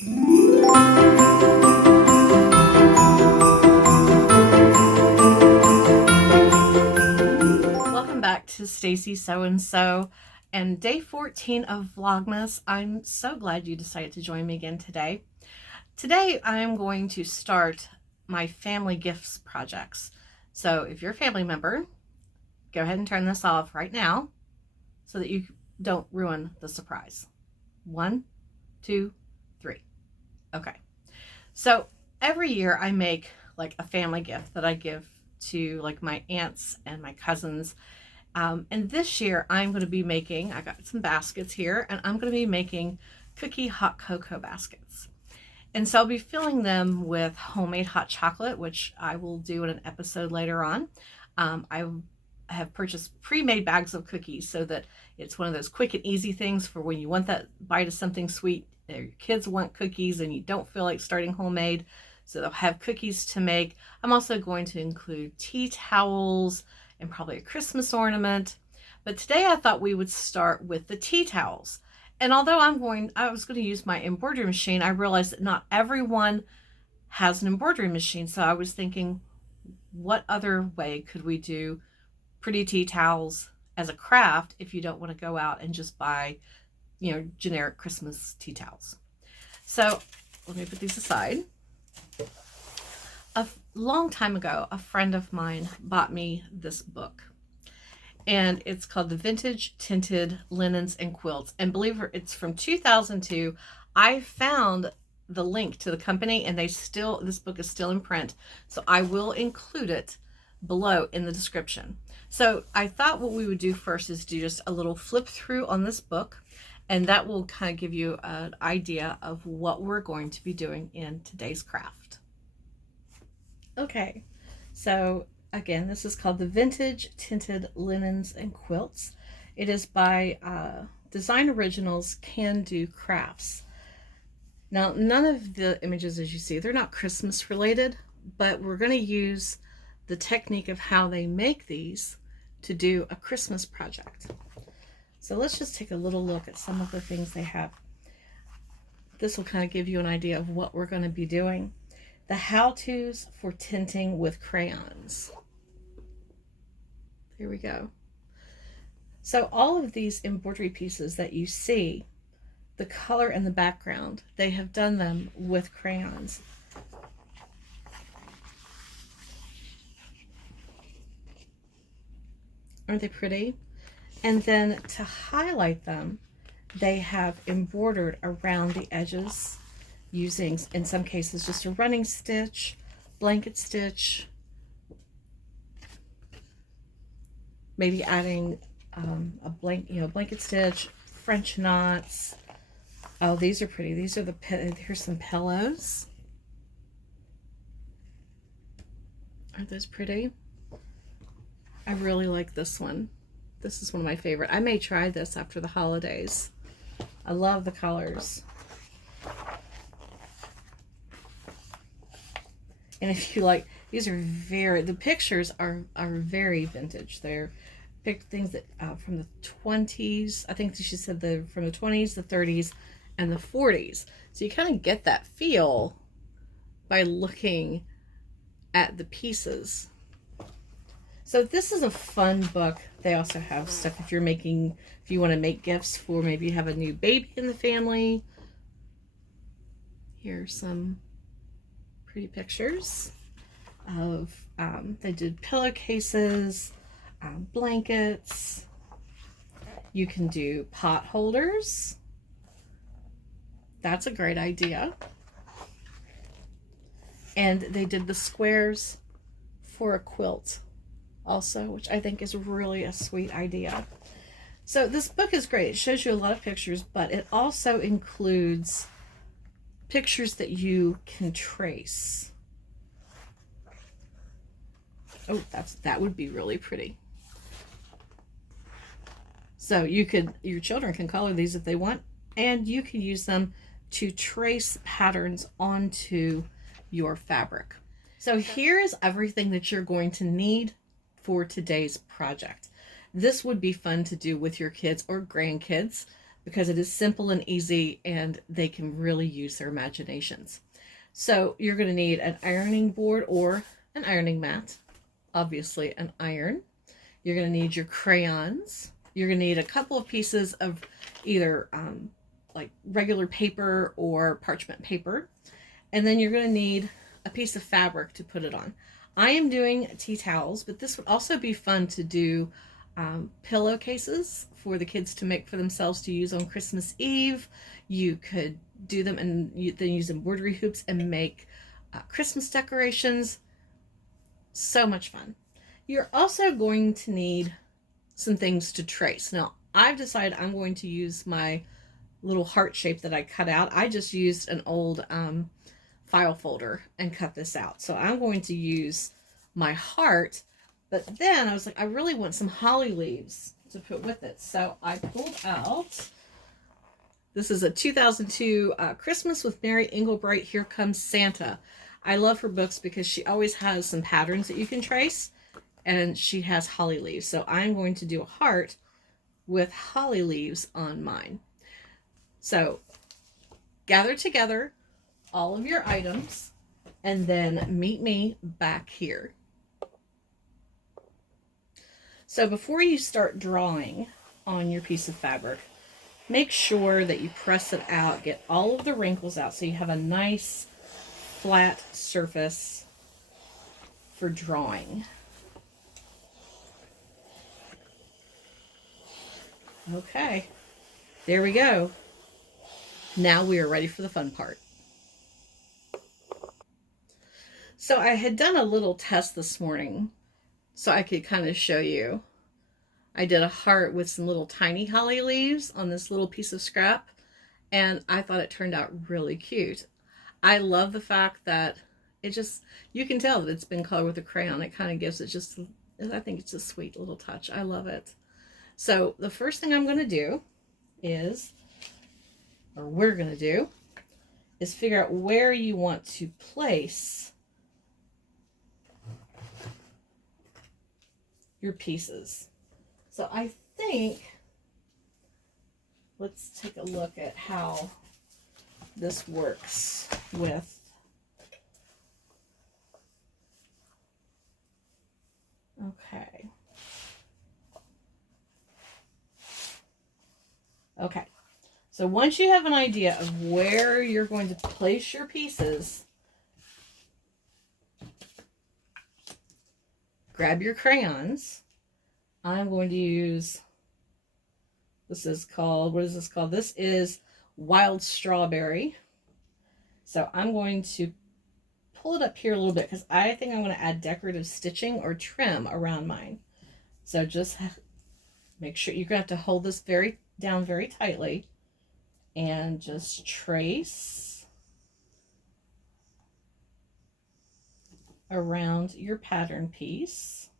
Welcome back to Stacy So and So and day 14 of Vlogmas. I'm so glad you decided to join me again today. Today I'm going to start my family gifts projects. So if you're a family member, go ahead and turn this off right now so that you don't ruin the surprise. 1, 2, 3. Okay. So every year I make like a family gift that I give to like my aunts and my cousins. And this year I'm going to be making, I got some baskets here, and I'm going to be making cookie hot cocoa baskets. And so I'll be filling them with homemade hot chocolate, which I will do in an episode later on. I have purchased pre-made bags of cookies so that it's one of those quick and easy things for when you want that bite of something sweet. Your kids want cookies and you don't feel like starting homemade. So they'll have cookies to make. I'm also going to include tea towels and probably a Christmas ornament. But today I thought we would start with the tea towels. And although I was going to use my embroidery machine, I realized that not everyone has an embroidery machine. So I was thinking, what other way could we do pretty tea towels as a craft if you don't want to go out and just buy, generic Christmas tea towels? So let me put these aside. A long time ago, a friend of mine bought me this book, and it's called The Vintage Tinted Linens and Quilts. And believe it, it's from 2002. I found the link to the company, and this book is still in print, so I will include it below in the description. So I thought what we would do first is do just a little flip through on this book, and that will kind of give you an idea of what we're going to be doing in today's craft. Okay, so again, this is called The Vintage Tinted Linens and Quilts. It is by Design Originals Can Do Crafts. Now, none of the images, as you see, they're not Christmas related, but we're going to use the technique of how they make these to do a Christmas project. So let's just take a little look at some of the things they have. This will kind of give you an idea of what we're going to be doing. The how-tos for tinting with crayons. Here we go. So all of these embroidery pieces that you see, the color and the background, they have done them with crayons. Aren't they pretty? And then to highlight them, they have embroidered around the edges using, in some cases, just a running stitch, blanket stitch, maybe adding a blanket stitch, French knots. Oh, these are pretty. These are here's some pillows. Aren't those pretty? I really like this one. This is one of my favorite. I may try this after the holidays. I love the colors. And if you like, these are the pictures are very vintage. They're picked things that from the 20s. I think she said from the 20s, the 30s, and the 40s. So you kind of get that feel by looking at the pieces. So this is a fun book. They also have stuff if you want to make gifts for, maybe you have a new baby in the family. Here's some pretty pictures of, they did pillowcases, blankets. You can do pot holders. That's a great idea. And they did the squares for a quilt also, which I think is really a sweet idea. So this book is great. It shows you a lot of pictures, but it also includes pictures that you can trace. Oh, that would be really pretty. So your children can color these if they want, and you can use them to trace patterns onto your fabric. So here is everything that you're going to need for today's project. This would be fun to do with your kids or grandkids because it is simple and easy and they can really use their imaginations. So you're going to need an ironing board or an ironing mat, obviously an iron. You're going to need your crayons. You're going to need a couple of pieces of either like regular paper or parchment paper. And then you're going to need a piece of fabric to put it on. I am doing tea towels, but this would also be fun to do pillowcases for the kids to make for themselves to use on Christmas Eve. You could do them and then use embroidery hoops and make Christmas decorations. So much fun. You're also going to need some things to trace. Now, I've decided I'm going to use my little heart shape that I cut out. I just used an old file folder and cut this out. So I'm going to use my heart, but then I was like, I really want some holly leaves to put with it. So I pulled out, this is a 2002 Christmas with Mary Engelbreit, Here Comes Santa. I love her books because she always has some patterns that you can trace, and she has holly leaves. So I'm going to do a heart with holly leaves on mine. So gather together all of your items and then meet me back here. So before you start drawing on your piece of fabric, make sure that you press it out, get all of the wrinkles out so you have a nice flat surface for drawing. Okay, there we go. Now we are ready for the fun part. So I had done a little test this morning so I could kind of show you. I did a heart with some little tiny holly leaves on this little piece of scrap, and I thought it turned out really cute. I love the fact that it just, you can tell that it's been colored with a crayon. It kind of gives it just, I think it's a sweet little touch. I love it. So the first thing I'm going to do is, or we're going to do, is figure out where you want to place your pieces. So I think, let's take a look at how this works with, okay. Okay, so once you have an idea of where you're going to place your pieces, grab your crayons. I'm going to use, this is called, what is this called? This is Wild Strawberry. So I'm going to pull it up here a little bit because I think I'm going to add decorative stitching or trim around mine. So just make sure you're going to have to hold this down very tightly and just trace around your pattern piece.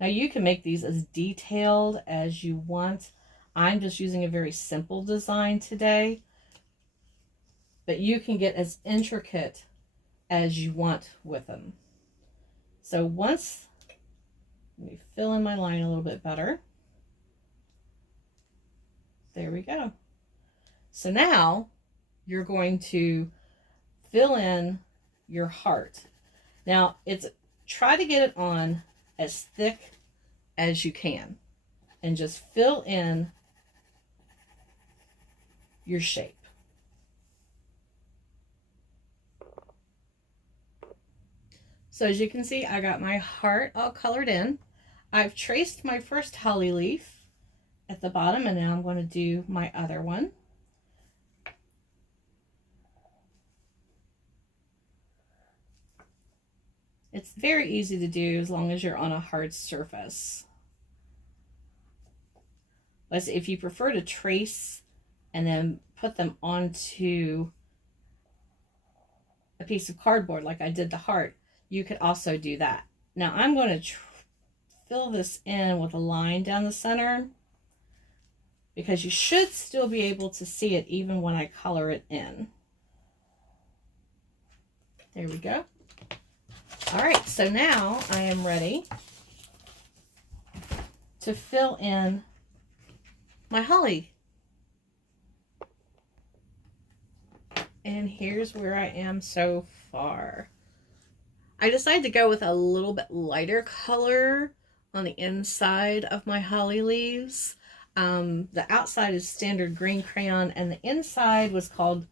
Now you can make these as detailed as you want. I'm just using a very simple design today, but you can get as intricate as you want with them. So once, let me fill in my line a little bit better. There we go. So now you're going to fill in your heart. Now try to get it on as thick as you can and just fill in your shape. So as you can see, I got my heart all colored in. I've traced my first holly leaf at the bottom, and now I'm going to do my other one. It's very easy to do as long as you're on a hard surface. But if you prefer to trace and then put them onto a piece of cardboard like I did the heart, you could also do that. Now I'm going to fill this in with a line down the center because you should still be able to see it even when I color it in. There we go. All right, so now I am ready to fill in my holly. And here's where I am so far. I decided to go with a little bit lighter color on the inside of my holly leaves. The outside is standard green crayon, and the inside was called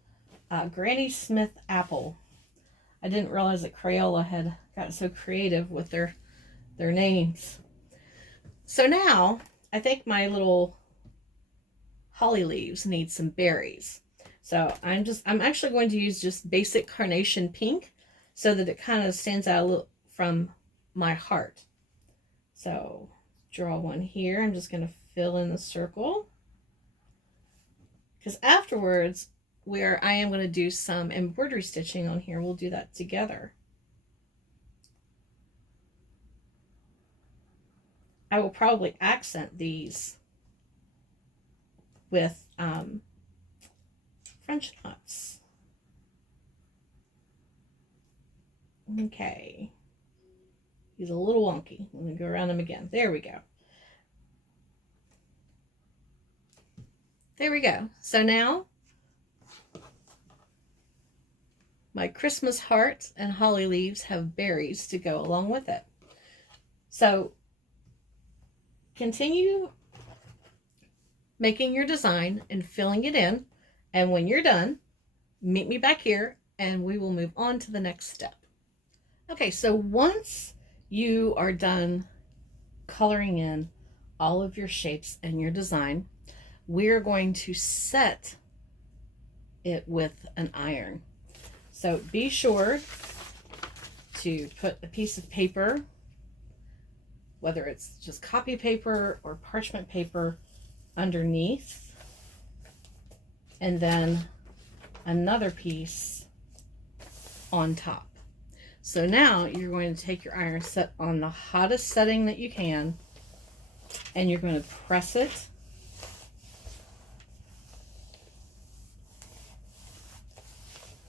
Granny Smith Apple. I didn't realize that Crayola had gotten so creative with their names. So now I think my little holly leaves need some berries. So I'm actually going to use just basic carnation pink so that it kind of stands out a little from my heart. So draw one here. I'm just going to fill in the circle, because afterwards, where I am going to do some embroidery stitching on here, we'll do that together. I will probably accent these with French knots. Okay. He's a little wonky. I'm going to go around him again. There we go. There we go. So now my Christmas heart and holly leaves have berries to go along with it. So continue making your design and filling it in. And when you're done, meet me back here and we will move on to the next step. Okay, so once you are done coloring in all of your shapes and your design, we're going to set it with an iron. So be sure to put a piece of paper, whether it's just copy paper or parchment paper, underneath, and then another piece on top. So now you're going to take your iron, set on the hottest setting that you can, and you're going to press it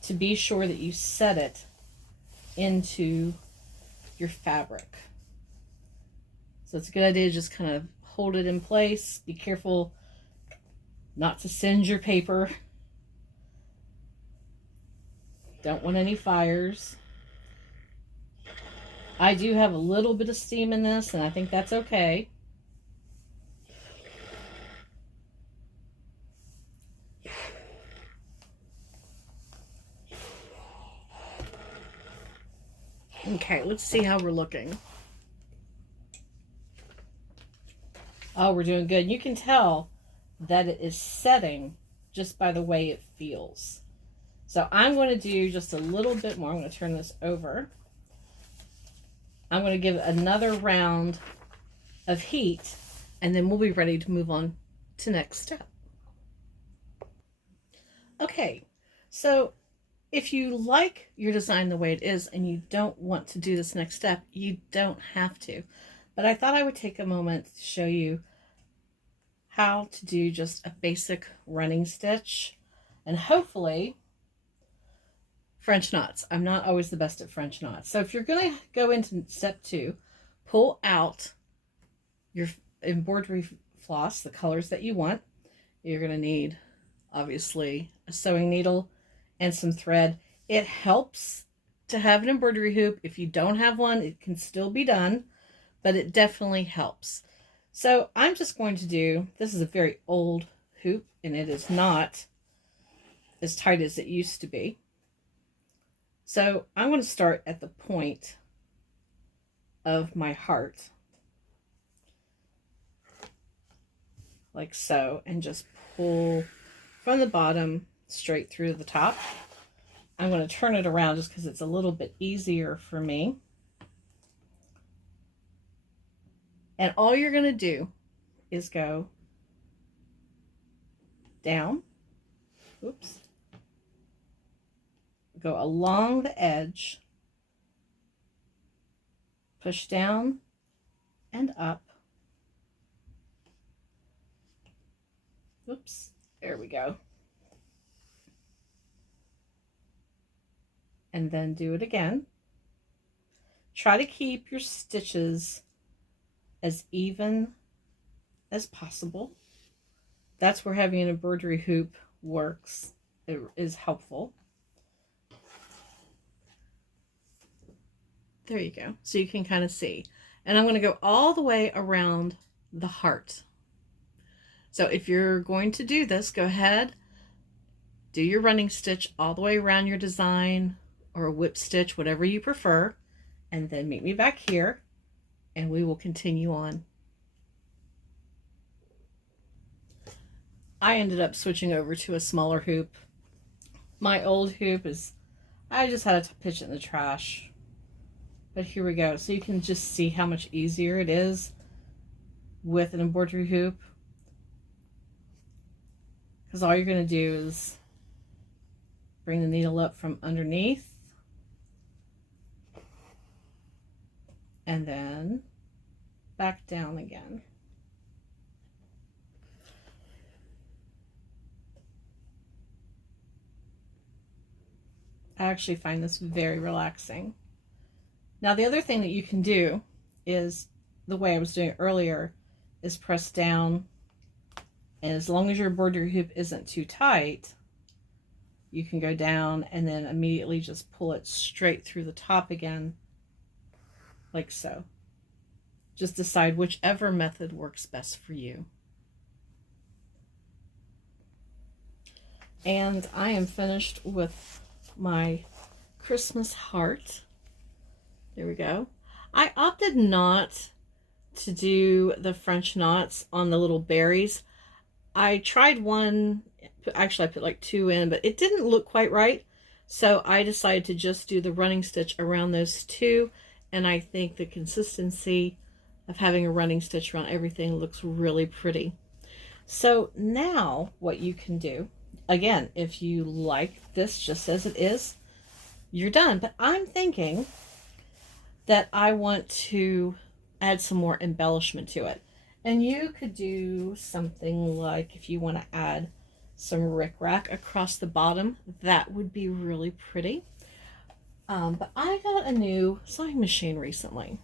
to be sure that you set it into your fabric. So it's a good idea to just kind of hold it in place. Be careful not to singe your paper. Don't want any fires. I do have a little bit of steam in this, and I think that's okay. Okay, let's see how we're looking. Oh, we're doing good. You can tell that it is setting just by the way it feels. So I'm going to do just a little bit more. I'm going to turn this over. I'm going to give it another round of heat, and then we'll be ready to move on to next step. Okay, so if you like your design the way it is and you don't want to do this next step, you don't have to. But I thought I would take a moment to show you how to do just a basic running stitch, and hopefully French knots. I'm not always the best at French knots. So if you're going to go into step 2, pull out your embroidery floss, the colors that you want. You're going to need, obviously, a sewing needle and some thread. It helps to have an embroidery hoop. If you don't have one, it can still be done, but it definitely helps. So I'm just going to do, this is a very old hoop, and it is not as tight as it used to be. So I'm going to start at the point of my heart, like so, and just pull from the bottom straight through the top. I'm going to turn it around just because it's a little bit easier for me. And all you're going to do is go down, oops, go along the edge, push down and up. Oops, there we go. And then do it again. Try to keep your stitches as even as possible. That's where having an embroidery hoop works. It is helpful. There you go. So you can kind of see. And I'm going to go all the way around the heart. So if you're going to do this, go ahead, do your running stitch all the way around your design, or a whip stitch, whatever you prefer, and then meet me back here and we will continue on. I ended up switching over to a smaller hoop. My old hoop is, I just had to pitch it in the trash. But here we go. So you can just see how much easier it is with an embroidery hoop. Because all you're going to do is bring the needle up from underneath. And then back down again. I actually find this very relaxing. Now the other thing that you can do is, the way I was doing it earlier, is press down, and as long as your embroidery hoop isn't too tight, you can go down and then immediately just pull it straight through the top again, like so. Just decide whichever method works best for you. And I am finished with my Christmas heart. There we go. I opted not to do the French knots on the little berries. I tried one, actually I put like 2 in, but it didn't look quite right. So I decided to just do the running stitch around those 2. And I think the consistency of having a running stitch around everything looks really pretty. So now what you can do, again, if you like this just as it is, you're done. But I'm thinking that I want to add some more embellishment to it. And you could do something like, if you want to add some rickrack across the bottom, that would be really pretty. But I got a new sewing machine recently.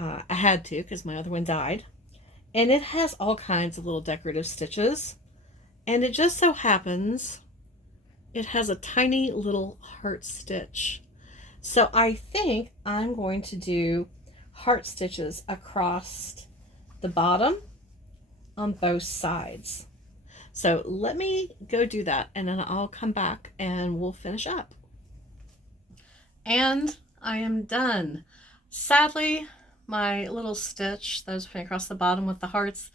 I had to because my other one died. And it has all kinds of little decorative stitches. And it just so happens it has a tiny little heart stitch. So I think I'm going to do heart stitches across the bottom on both sides. So let me go do that, and then I'll come back and we'll finish up. And I am done. Sadly, my little stitch that I was putting across the bottom with the hearts,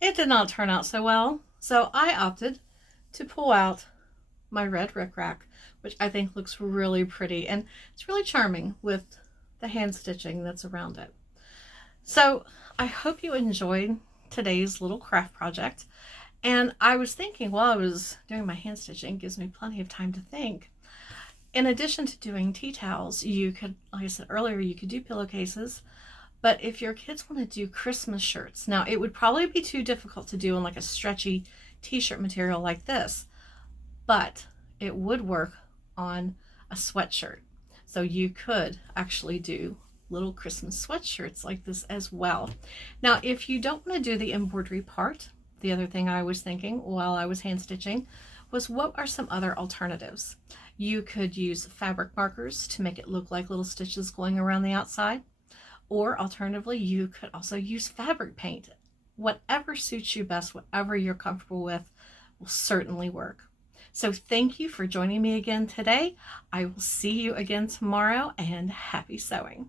it did not turn out so well. So I opted to pull out my red rickrack, which I think looks really pretty, and it's really charming with the hand stitching that's around it. So I hope you enjoyed today's little craft project. And I was thinking while I was doing my hand stitching, it gives me plenty of time to think. In addition to doing tea towels, you could, like I said earlier, you could do pillowcases. But if your kids want to do Christmas shirts, now it would probably be too difficult to do on like a stretchy t-shirt material like this, but it would work on a sweatshirt. So you could actually do little Christmas sweatshirts like this as well. Now, if you don't want to do the embroidery part, the other thing I was thinking while I was hand stitching was, what are some other alternatives? You could use fabric markers to make it look like little stitches going around the outside, or alternatively, you could also use fabric paint. Whatever suits you best, whatever you're comfortable with, will certainly work. So thank you for joining me again today. I will see you again tomorrow, and happy sewing.